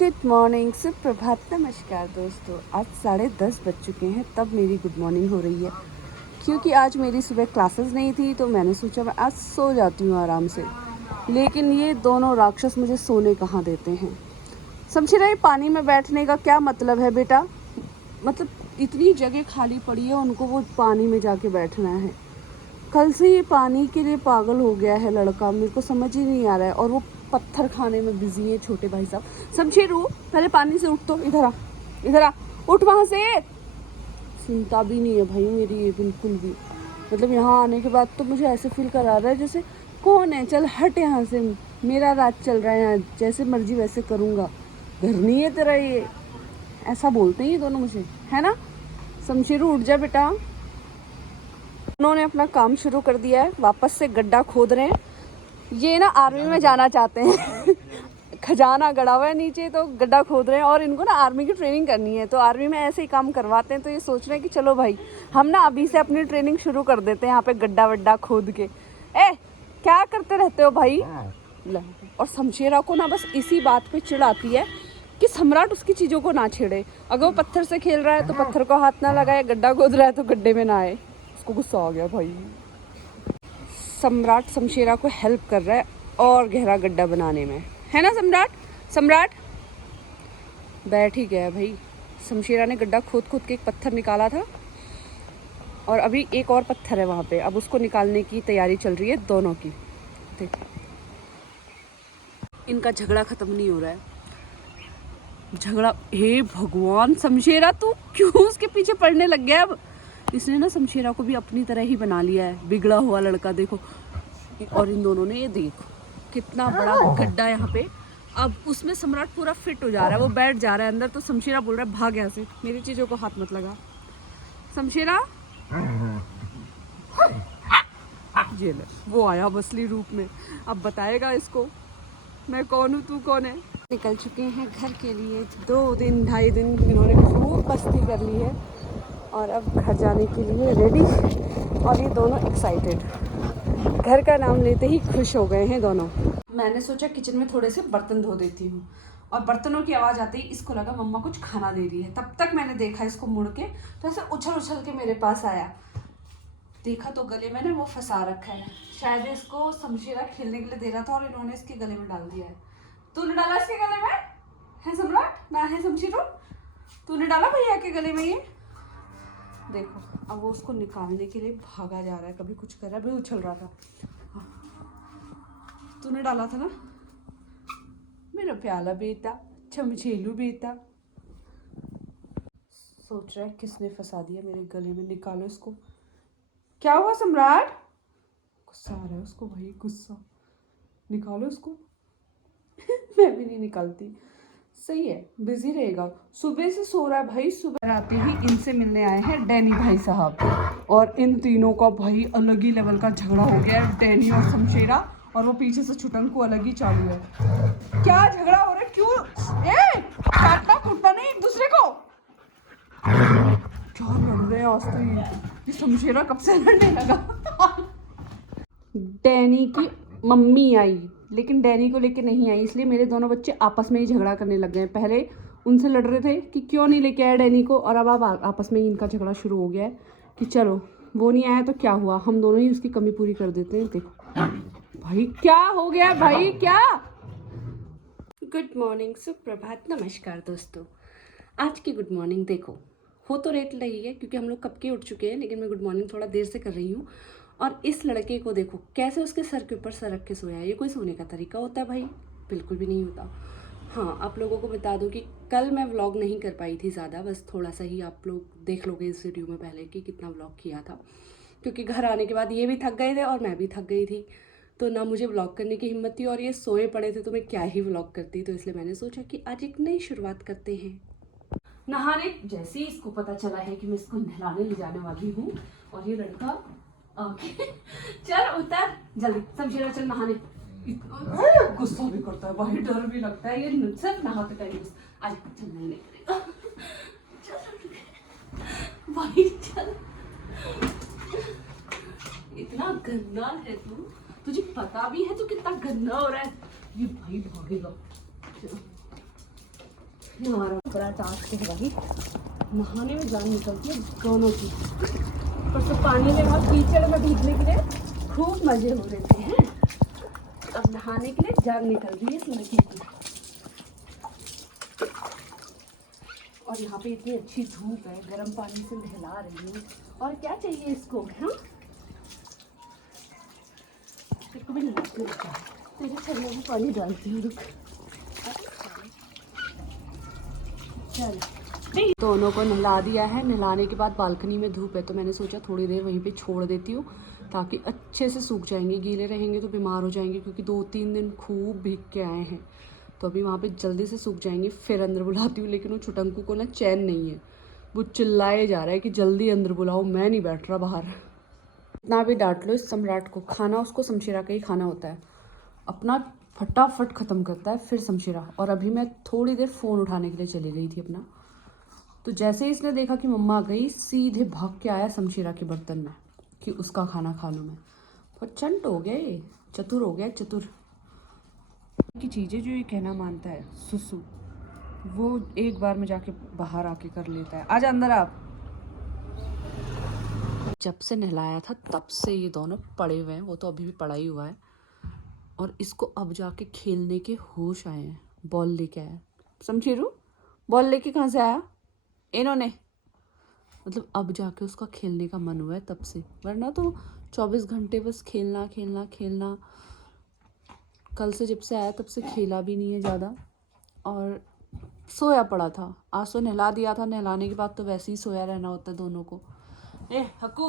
Good morning, सुप्रभात, नमस्कार दोस्तों। आज 10:30 बज चुके हैं तब मेरी गुड मॉर्निंग हो रही है, क्योंकि आज मेरी सुबह क्लासेस नहीं थी तो मैंने सोचा मैं आज सो जाती हूँ आराम से। लेकिन ये दोनों राक्षस मुझे सोने कहाँ देते हैं। समझ रहे, पानी में बैठने का क्या मतलब है बेटा? मतलब इतनी जगह खाली पड़ी है, उनको वो पानी में जाके बैठना है। कल से ये पानी के लिए पागल हो गया है लड़का, मेरे को समझ ही नहीं आ रहा है। और वो पत्थर खाने में बिजी है छोटे भाई साहब। शमशेरू, पहले पानी से उठ, तो इधर आ, उठ वहाँ से। सुनता भी नहीं है भाई मेरी ये बिल्कुल भी। मतलब यहाँ आने के बाद तो मुझे ऐसे फील करा रहा है जैसे कौन है, चल हट यहाँ से, मेरा राज चल रहा है यहाँ, जैसे मर्जी वैसे करूँगा, घर नहीं है तेरा ये। ऐसा बोलते हैं ये दोनों मुझे, है ना। शमशेरू उठ जा बेटा। उन्होंने अपना काम शुरू कर दिया है, वापस से गड्ढा खोद रहे हैं। ये ना आर्मी में जाना चाहते हैं खजाना गड़ा हुआ है नीचे, तो गड्ढा खोद रहे हैं। और इनको ना आर्मी की ट्रेनिंग करनी है, तो आर्मी में ऐसे ही काम करवाते हैं। तो ये सोच रहे हैं कि चलो भाई, हम ना अभी से अपनी ट्रेनिंग शुरू कर देते हैं यहाँ पे गड्ढा वड्ढा खोद के। क्या करते रहते हो भाई? और शमशेरा को ना बस इसी बात पे चिढ़ आती है कि सम्राट उसकी चीज़ों को ना छेड़े। अगर वो पत्थर से खेल रहा है तो पत्थर को हाथ ना लगाए, गड्ढा खोद रहा है तो गड्ढे में ना आए। उसको गुस्सा आ गया भाई। सम्राट शमशेरा को हेल्प कर रहा है और गहरा गड्ढा बनाने में, है ना सम्राट? सम्राट बैठ ही गया भाई। शमशेरा ने गड्ढा खोद खोद के एक पत्थर निकाला था और अभी एक और पत्थर है वहाँ पे। अब उसको निकालने की तैयारी चल रही है दोनों की। देखो, इनका झगड़ा खत्म नहीं हो रहा है। झगड़ा, हे भगवान, शमशेरा तू क्यों उसके पीछे पड़ने लग गया? अब इसने ना शमशेरा को भी अपनी तरह ही बना लिया है, बिगड़ा हुआ लड़का। देखो, और इन दोनों ने ये देखो कितना बड़ा गड्ढा यहाँ पे। अब उसमें सम्राट पूरा फिट हो जा रहा है, वो बैठ जा रहा है अंदर। तो शमशेरा बोल रहा है भाग यहाँ से, मेरी चीजों को हाथ मत लगा। शमशेरा, ये ले, वो आया असली रूप में। अब बताएगा इसको मैं कौन हूँ, तू कौन है। निकल चुके हैं घर के लिए। 2-2.5 दिन इन्होंने खूब मस्ती कर ली है और अब घर जाने के लिए रेडी। और ये दोनों एक्साइटेड, घर का नाम लेते ही खुश हो गए हैं दोनों। मैंने सोचा किचन में थोड़े से बर्तन धो देती हूँ, और बर्तनों की आवाज़ आते ही इसको लगा मम्मा कुछ खाना दे रही है। तब तक मैंने देखा इसको मुड़ के, तो ऐसे उछल उछल के मेरे पास आया। देखा तो गले में ना वो फंसा रखा है। शायद इसको शमशेरा खेलने के लिए दे रहा था और इन्होंने इसके गले में डाल दिया है। तूने डाला इसके गले में? है सम्राट ना है शमशेरू? तूने डाला भैया के गले में ये? देखो, अब वो उसको निकालने के लिए भागा जा रहा है, कभी कुछ कर रहा है, अभी उछल रहा था। तूने डाला था ना मेरा प्याला बेटा, छमछेलू बेटा। सोच रहा है किसने फंसा दिया मेरे गले में, निकालो इसको। क्या हुआ सम्राट? गुस्सा आ रहा है उसको भाई, गुस्सा। निकालो इसको मैं भी नहीं निकालती। सही है, बिजी रहेगा। सुबह से सो रहा है भाई। सुबह आते ही इनसे मिलने आए हैं डैनी भाई साहब, और इन तीनों का भाई अलग ही लेवल का झगड़ा हो गया है, डैनी और शमशेरा। और वो पीछे से छुटंकू अलग ही चालू है। क्या झगड़ा हो रहा है? क्यों? काटना कूटना नहीं एक दूसरे को। क्या लड़ रहे हैं आज तो ये शमशेरा कब से लड़ने लगा। डैनी की मम्मी आई, लेकिन डैनी को लेके नहीं आई, इसलिए मेरे दोनों बच्चे आपस में ही झगड़ा करने लग गए। पहले उनसे लड़ रहे थे कि क्यों नहीं लेके आया डैनी को, और अब आपस में ही इनका झगड़ा शुरू हो गया है कि चलो वो नहीं आया तो क्या हुआ, हम दोनों ही उसकी कमी पूरी कर देते हैं। देखो भाई क्या हो गया भाई, क्या। गुड मॉर्निंग, सुप्रभात, नमस्कार दोस्तों। आज की गुड मॉर्निंग देखो, हो तो रेट रही है क्योंकि हम लोग कब के उठ चुके हैं, लेकिन मैं गुड मॉर्निंग थोड़ा देर से कर रही हूँ। और इस लड़के को देखो कैसे उसके सर के ऊपर सर रख के सोया है। ये कोई सोने का तरीका होता है भाई? बिल्कुल भी नहीं होता। हाँ, आप लोगों को बता दूं कि कल मैं व्लॉग नहीं कर पाई थी ज़्यादा, बस थोड़ा सा ही। आप लोग देख लोगे इस वीडियो में पहले कि कितना व्लॉग किया था, क्योंकि घर आने के बाद ये भी थक गए थे और मैं भी थक गई थी। तो ना मुझे व्लॉग करने की हिम्मत थी, और ये सोए पड़े थे तो मैं क्या ही व्लॉग करती। तो इसलिए मैंने सोचा कि आज एक नई शुरुआत करते हैं। नहाने जैसे ही इसको पता चला है कि मैं इसको नहलाने ले जाने वाली हूँ, और ये लड़का चल उतर जल्दी, शमशेरा चल नहाने। गुस्सा भी करता है भाई, डर भी लगता है, ये सिर्फ नहाते टाइम आज चल नहीं करेगा। चल भाई चल, इतना गंदा है तू, तुझे पता भी है तू कितना गंदा हो रहा है। ये भाई भागेगा। हमारा बड़ा टास्क है भाई, नहाने में जान निकलती है दोनों की। पर तो पानी में और कीचड़ में भीगने के लिए खूब मजे हो रहे थे हैं, अब नहाने के लिए जान निकल रही है इस लड़की की। और यहाँ पे इतनी अच्छी धूप है, गर्म पानी से नहला रही हूँ, और क्या चाहिए इसको। हाँ तेरे को भी नहलाती हूँ, तेरे शरीर में पानी डालती हूँ, रुक। चल दोनों को नहला दिया है। नहलाने के बाद बालकनी में धूप है तो मैंने सोचा थोड़ी देर वहीं पे छोड़ देती हूँ ताकि अच्छे से सूख जाएंगे। गीले रहेंगे तो बीमार हो जाएंगे, क्योंकि 2-3 दिन खूब भीग के आए हैं, तो अभी वहाँ पे जल्दी से सूख जाएंगे। फिर अंदर बुलाती हूँ, लेकिन वो छुटंकू को ना चैन नहीं है, वो चिल्लाए जा रहा है कि जल्दी अंदर बुलाओ, मैं नहीं बैठ रहा बाहर। इतना भी डांट लो इस सम्राट को, खाना उसको शमशेरा का ही खाना होता है, अपना फटाफट ख़त्म करता है फिर शमशेरा। और अभी मैं थोड़ी देर फ़ोन उठाने के लिए चली गई थी अपना, तो जैसे ही इसने देखा कि मम्मा गई, सीधे भाग के आया शमशेरा के बर्तन में कि उसका खाना खा लूँ मैं। प्रचंड हो गया ये, चतुर हो गया, चतुर की चीज़ें जो ये कहना मानता है सुसु, वो एक बार में जाके बाहर आके कर लेता है। आजा अंदर आप। जब से नहलाया था तब से ये दोनों पड़े हुए हैं, वो तो अभी भी पड़ा ही हुआ है, और इसको अब जाके खेलने के होश आए हैं। बॉल लेके आया शमशेरू, बॉल लेके कहाँ से आया इन्होंने, मतलब अब जाके उसका खेलने का मन हुआ है तब से, वरना तो 24 घंटे बस खेलना खेलना खेलना। कल से जब से आया तब से खेला भी नहीं है ज़्यादा, और सोया पड़ा था। आज तो नहला दिया था, नहलाने के बाद तो वैसे ही सोया रहना होता है दोनों को। ए हक्कू,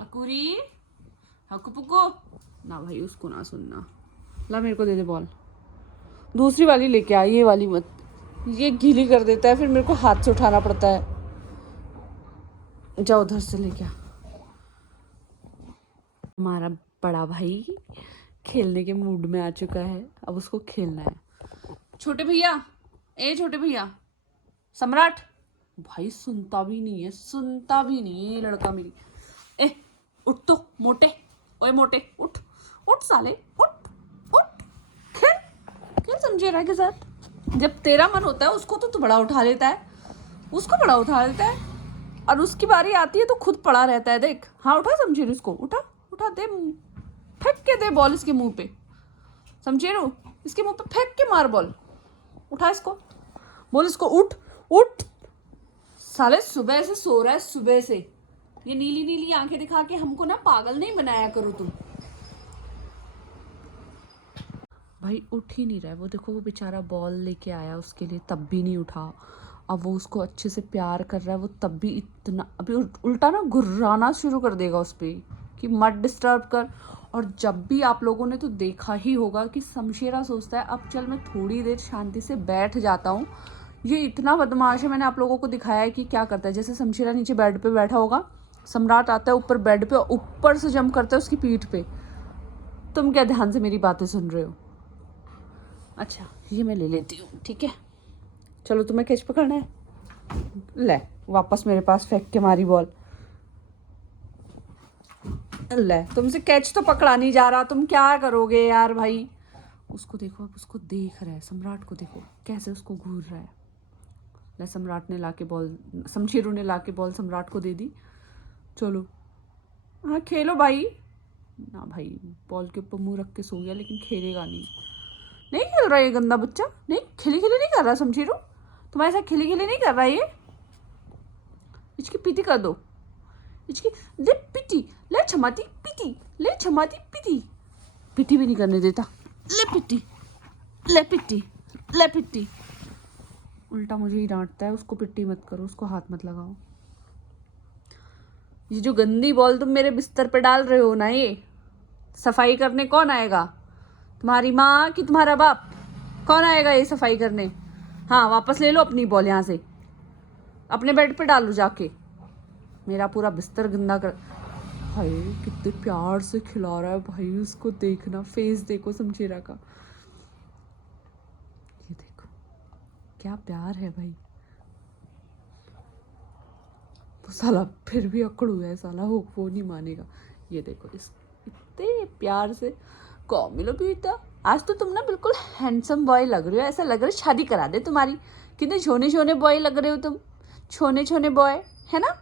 हक्कूरी, हक्कू पुक्कू ना भाई, उसको ना सुनना। ला मेरे को दे दे बॉल, दूसरी वाली लेके आ, ये वाली मत, ये गीली कर देता है, फिर मेरे को हाथ से उठाना पड़ता है। जाओ उधर से लेके आ। हमारा बड़ा भाई खेलने के मूड में आ चुका है, अब उसको खेलना है। छोटे भैया, ए छोटे भैया, सम्राट भाई सुनता भी नहीं है, सुनता भी नहीं है ये लड़का मेरी। ए उठ तो मोटे, ओए मोटे उठ, उठ साले उठ, उठ खेल, खेल शमशेरा के साथ। जब तेरा मन होता है उसको तो बड़ा उठा लेता है, उसको बड़ा उठा लेता है, और उसकी बारी आती है तो खुद पड़ा रहता है। देख, हाँ उठा शमशेरू, इसको उठा, उठा दे, फेंक के दे बॉल इसके मुंह पे। शमशेरू इसके मुंह पे फेंक के मार बॉल, उठा इसको, बोल इसको उठ, उठ साले, सुबह से सो रहा है, सुबह से। ये नीली नीली आंखें दिखा के हमको ना पागल नहीं बनाया करो तुम। भाई उठ ही नहीं रहा है वो, देखो वो बेचारा बॉल लेके आया उसके लिए तब भी नहीं उठा। अब वो उसको अच्छे से प्यार कर रहा है, वो तब भी इतना, अभी उल्टा ना गुर्राना शुरू कर देगा उस पर कि मत डिस्टर्ब कर। और जब भी आप लोगों ने तो देखा ही होगा कि शमशेरा सोचता है अब चल मैं थोड़ी देर शांति से बैठ जाता हूँ। ये इतना बदमाश है, मैंने आप लोगों को दिखाया है कि क्या करता है। जैसे शमशेरा नीचे बेड पे बैठा होगा, सम्राट आता है ऊपर बेड पे, ऊपर से जंप करता है उसकी पीठ पे। तुम क्या ध्यान से मेरी बातें सुन रहे हो? अच्छा ये मैं ले लेती हूँ, ठीक है। चलो तुम्हें कैच पकड़ना है, ले वापस मेरे पास फेंक के मारी बॉल। ले, तुमसे कैच तो पकड़ा नहीं जा रहा, तुम क्या करोगे यार भाई। उसको देखो, अब उसको देख रहा है, सम्राट को देखो कैसे उसको घूर रहा है। ले सम्राट ने लाके बॉल, शमशेरू ने लाके बॉल सम्राट को दे दी। चलो हाँ खेलो भाई। ना भाई, बॉल के ऊपर मुंह रख के सो गया, लेकिन खेलेगा नहीं। नहीं खेल रहा ये गंदा बच्चा, नहीं खिली खिली नहीं कर रहा शमशेरू, तुम्हारे साथ खिली खिली नहीं कर रहा ये। इसकी पीटी कर दो, इसकी ले पीटी, ले छमाती पीटी, ले छमाती पीटी, पीटी भी नहीं करने देता। ले पिट्टी, ले पिट्टी, ले पिट्टी, उल्टा मुझे ही डांटता है। उसको पिट्टी मत करो, उसको हाथ मत लगाओ। ये जो गंदी बॉल तुम मेरे बिस्तर पे डाल रहे हो ना, ये सफाई करने कौन आएगा? तुम्हारी माँ कि तुम्हारा बाप? कौन आएगा ये सफाई करने? हाँ वापस ले लो अपनी बॉल, यहाँ से अपने बेड पे डालो जाके। मेरा पूरा बिस्तर गंदा कर। भाई कितने प्यार से खिला रहा है भाई, उसको देखना, फेस देखो शमशेरा का, ये देखो क्या प्यार है भाई। वो साला फिर भी अकड़ हुआ है साला, वो नहीं मानेगा। ये देखो इस इतने प्यार से, कौन मिलो बीता, आज तो तुम ना बिल्कुल हैंडसम बॉय लग रहे हो, ऐसा लग रहा है शादी करा दे तुम्हारी। कितने छोने छोने बॉय लग रहे हो तुम, छोने छोने बॉय, है ना,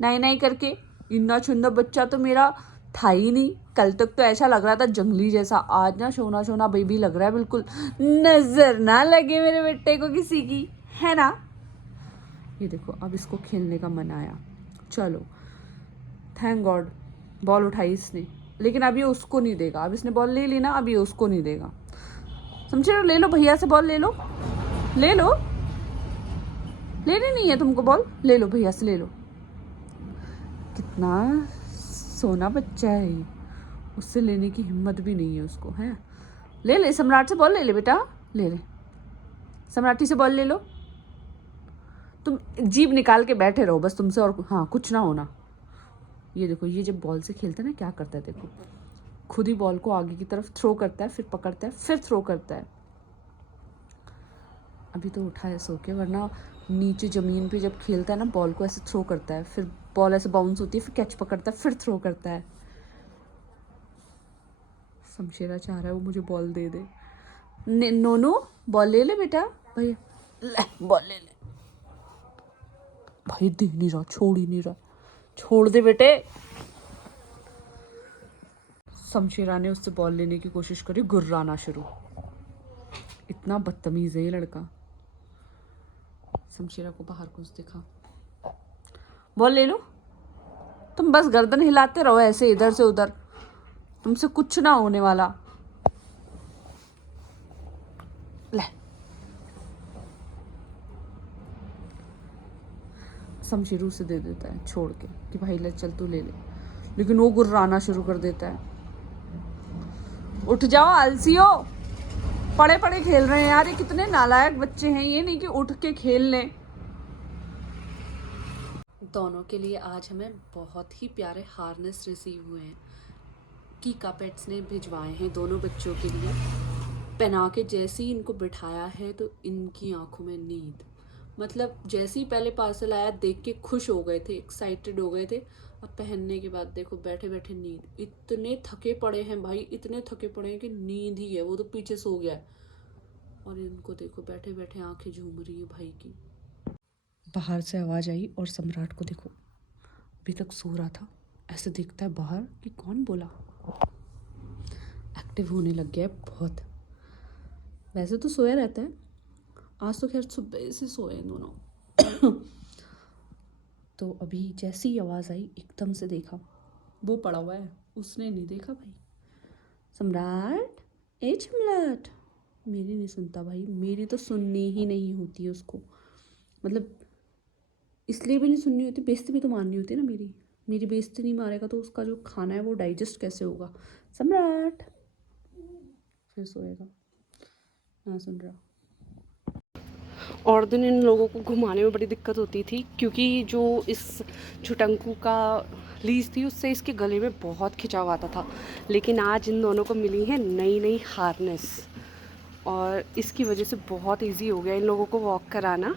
नहीं नहीं करके। इतना सुंदर बच्चा तो मेरा था ही नहीं। कल तक तो ऐसा लग रहा था जंगली जैसा, आज ना सोना सोना बेबी लग रहा है बिल्कुल। नजर ना लगे मेरे बेटे को किसी की, है ना। ये देखो अब इसको खेलने का मन आया, चलो थैंक गॉड बॉल उठाई इसने, लेकिन अब ये उसको नहीं देगा। अब इसने बॉल ले ली ना, अब ये उसको नहीं देगा, समझे। ले लो भैया से बॉल, ले लो ले लो, लेनी नहीं है तुमको बॉल, ले लो भैया से ले लो। कितना सोना बच्चा है ये, उससे लेने की हिम्मत भी नहीं है उसको, है। ले ले सम्राट से बॉल, ले ले बेटा, ले ले सम्राटी से बॉल ले लो। तुम जीभ निकाल के बैठे रहो बस तुमसे, और हाँ कुछ ना होना। ये देखो ये जब बॉल से खेलता है ना क्या करता है, देखो खुद ही बॉल को आगे की तरफ थ्रो करता है, फिर पकड़ता है, फिर थ्रो करता है। अभी तो उठा है सो के, वरना नीचे ज़मीन पे जब खेलता है ना बॉल को ऐसे थ्रो करता है, फिर बॉल ऐसे बाउंस होती है, फिर कैच पकड़ता है, फिर थ्रो करता है। शमशेरा चाह रहा है वो मुझे बॉल दे दे। नोनू बॉल ले ले बेटा, भैया ले बॉल ले ले। भाई दे नहीं रहा, छोड़ ही नहीं रहा, छोड़ दे बेटे। शमशेरा ने उससे बॉल लेने की कोशिश करी, गुर्राना शुरू। इतना बदतमीज है ये लड़का। शमशेरा को बाहर कुछ दिखा, बॉल ले लो। तुम बस गर्दन हिलाते रहो ऐसे इधर से उधर, तुमसे कुछ ना होने वाला। ले शमशेरू से दे देता है छोड़ के कि भाई ले चल तू ले ले, लेकिन वो गुर्राना शुरू कर देता है। उठ जाओ आलसियो, पड़े पड़े खेल रहे हैं यार, ये कितने नालायक बच्चे हैं, ये नहीं कि उठ के खेल लें। दोनों के लिए आज हमें बहुत ही प्यारे हार्नेस रिसीव हुए हैं, कीका पेट्स ने भिजवाए हैं दोनों बच्चों के लिए। पहना के जैसे ही इनको बिठाया है तो इनकी आंखों में नींद, मतलब जैसे ही पहले पार्सल आया देख के खुश हो गए थे, एक्साइटेड हो गए थे, अब पहनने के बाद देखो बैठे बैठे नींद। इतने थके पड़े हैं भाई, इतने थके पड़े हैं कि नींद ही है, वो तो पीछे सो गया है। और इनको देखो बैठे बैठे आंखें झूम रही है भाई की। बाहर से आवाज़ आई और सम्राट को देखो अभी तक सो रहा था, ऐसे दिखता है बाहर कि कौन बोला। एक्टिव होने लग गया है बहुत, वैसे तो सोया रहता है, आज तो खैर सुबह से सोए दोनों। तो अभी जैसी ही आवाज़ आई एकदम से देखा, वो पड़ा हुआ है, उसने नहीं देखा भाई। सम्राट ए चमलाट, मेरी नहीं सुनता भाई, मेरी तो सुननी ही नहीं होती है उसको, मतलब इसलिए भी नहीं सुननी होती, बेइज्जती भी तो मारनी होती है ना मेरी। मेरी बेइज्जती नहीं मारेगा तो उसका जो खाना है वो डाइजेस्ट कैसे होगा। सम्राट फिर सोएगा, ना सुन रहा। और दिन इन लोगों को घुमाने में बड़ी दिक्कत होती थी, क्योंकि जो इस छुटंकू का लीज थी उससे इसके गले में बहुत खिंचाव आता था। लेकिन आज इन दोनों को मिली है नई नई हार्नेस, और इसकी वजह से बहुत इजी हो गया इन लोगों को वॉक कराना।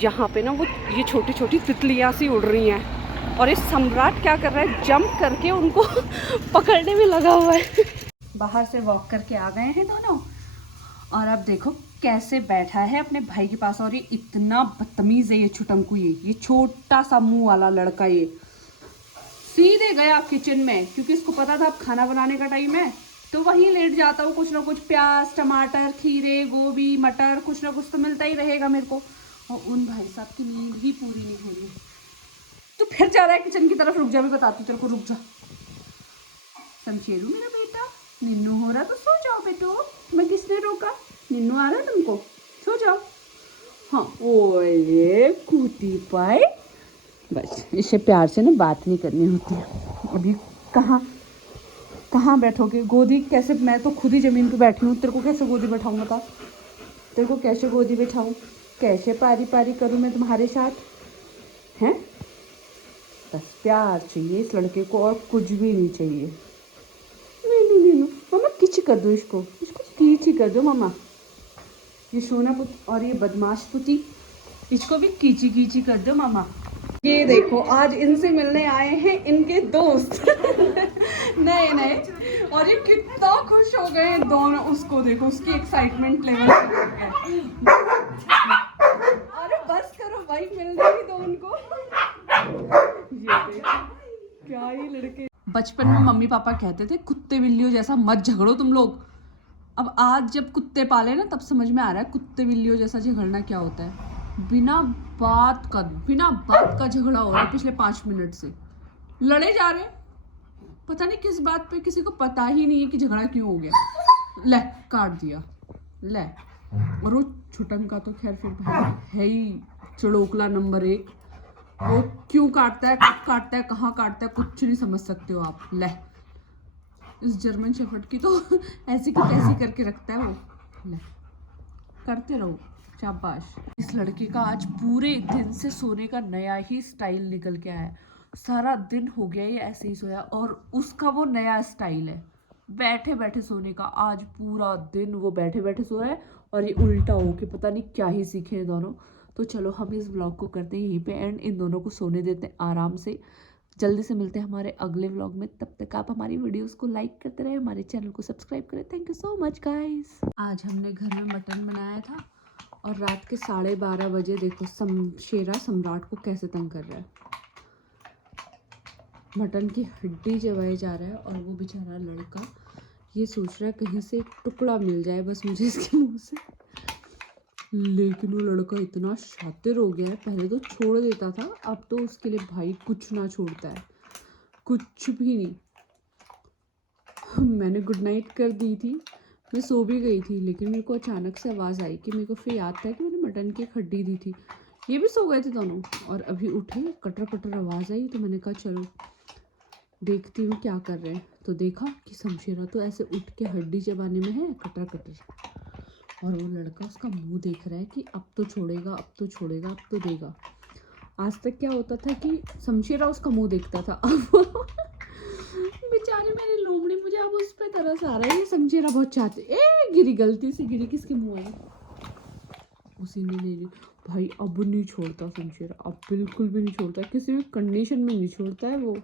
यहाँ पे ना वो ये छोटी छोटी तितलियाँ सी उड़ रही हैं, और इस सम्राट क्या कर रहा है, जंप करके उनको पकड़ने में लगा हुआ है। बाहर से वॉक करके आ गए हैं दोनों, और अब देखो कैसे बैठा है अपने भाई के पास। और ये इतना बदतमीज है ये छुटंकू, ये छोटा सा मुंह वाला लड़का, ये सीधे गया किचन में, क्योंकि इसको पता था अब खाना बनाने का टाइम है, तो वहीं लेट जाता हूँ। कुछ ना कुछ प्याज टमाटर खीरे गोभी मटर कुछ ना कुछ तो मिलता ही रहेगा मेरे को। और उन भाई साहब की नींद ही पूरी नहीं हो रही। तो फिर जा रहा है किचन की तरफ, रुक जा, मैं बताती हूँ तेरे को, रुक जा। शमशेरू मेरा बेटा, निन्नू हो रहा तो सो जाओ बेटो, मैं किसने रोका, निन्नू आ रहा है तुमको, सो जाओ। हाँ ओए कूटी पाए, बस इससे प्यार से ना बात नहीं करनी होती है। अभी कहाँ बैठोगे, गोदी कैसे, मैं तो खुद ही ज़मीन पे बैठी हूँ, तेरे को कैसे गोदी बैठाऊँ बता, तेरे को कैसे गोदी बैठाऊँ, कैसे पारी पारी करूँ मैं तुम्हारे साथ, हैं। बस प्यार चाहिए इस लड़के को और कुछ भी नहीं चाहिए। नहीं मामा कीची कर दो, इसको कीची कर दो मामा, ये सोना पुत और ये बदमाश पुती, इसको भी कीची कीची कर दो मामा। ये देखो आज इनसे मिलने आए हैं इनके दोस्त नए, और ये कितना खुश हो गए हैं दोनों, उसको देखो उसकी एक्साइटमेंट लेवल बचपन में मम्मी पापा कहते थे कुत्ते बिल्लियों जैसा मत झगड़ो तुम लोग। अब आज जब कुत्ते पाले ना तब समझ में आ रहा है कुत्ते बिल्लियों जैसा झगड़ना क्या होता है। बिना बात का झगड़ा हो रहा है पिछले 5 मिनट से, लड़े जा रहे हैं, पता नहीं किस बात पे, किसी को पता ही नहीं है कि झगड़ा क्यों हो गया। ले काट दिया ले। और वो छुटन का तो खैर फिर भाई है ही चड़ोकला नंबर 1। वो क्यों काटता है, कब काटता है, कहाँ काटता है, कुछ नहीं समझ सकते हो आप। ले इस जर्मन शेफर्ड की तो ऐसी की तैसी करके रखता है वो। ले करते रहो, शाबाश। इस लड़के का आज पूरे दिन से सोने का नया ही स्टाइल निकल के आया है। सारा दिन हो गया ये ऐसे ही सोया और उसका वो नया स्टाइल है बैठे बैठे सोने का। आज पूरा दिन वो बैठे बैठे सोया है और ये उल्टा हो के पता नहीं क्या ही सीखे हैं दोनों। तो चलो हम इस व्लॉग को करते हैं यहीं पे एंड, इन दोनों को सोने देते हैं आराम से। जल्दी से मिलते हैं हमारे अगले व्लॉग में, तब तक आप हमारी वीडियोस को लाइक करते रहे, हमारे चैनल को सब्सक्राइब करें। Thank you so much guys. आज हमने घर में मटन बनाया था और रात के 12:30 बजे देखो शमशेरा सम्राट को कैसे तंग कर रहा है। मटन की हड्डी चबाए जा रहा है और वो बेचारा लड़का ये सोच रहा है कहीं से एक टुकड़ा मिल जाए बस मुझे इसके मुंह से। लेकिन वो लड़का इतना शातिर हो गया है, पहले तो छोड़ देता था, अब तो उसके लिए भाई कुछ ना छोड़ता है, कुछ भी नहीं। मैंने गुड नाइट कर दी थी, मैं सो भी गई थी, लेकिन मेरे को अचानक से आवाज़ आई कि मेरे को फिर याद था कि मैंने मटन की हड्डी दी थी। ये भी सो गए थे दोनों और अभी उठे, कटर कटर आवाज़ आई तो मैंने कहा चलो देखती हूँ क्या कर रहे हैं। तो देखा कि शमशेरा तो ऐसे उठ के हड्डी चबाने में है कटर कटर, और वो लड़का उसका मुंह देख रहा है कि अब तो छोड़ेगा, अब तो छोड़ेगा, अब तो देगा। आज तक क्या होता था कि शमशेरा उसका मुंह देखता था, अब बेचारे मेरी लोमड़ी, मुझे अब उस पर तरस आ रहा है। ये शमशेरा बहुत चाहते। गिरी, गलती से गिरी, किसके मुंह आई, उसी ने ले ली। भाई अब नहीं छोड़ता शमशेरा, अब बिल्कुल भी नहीं छोड़ता, किसी भी कंडीशन में नहीं छोड़ता है वो।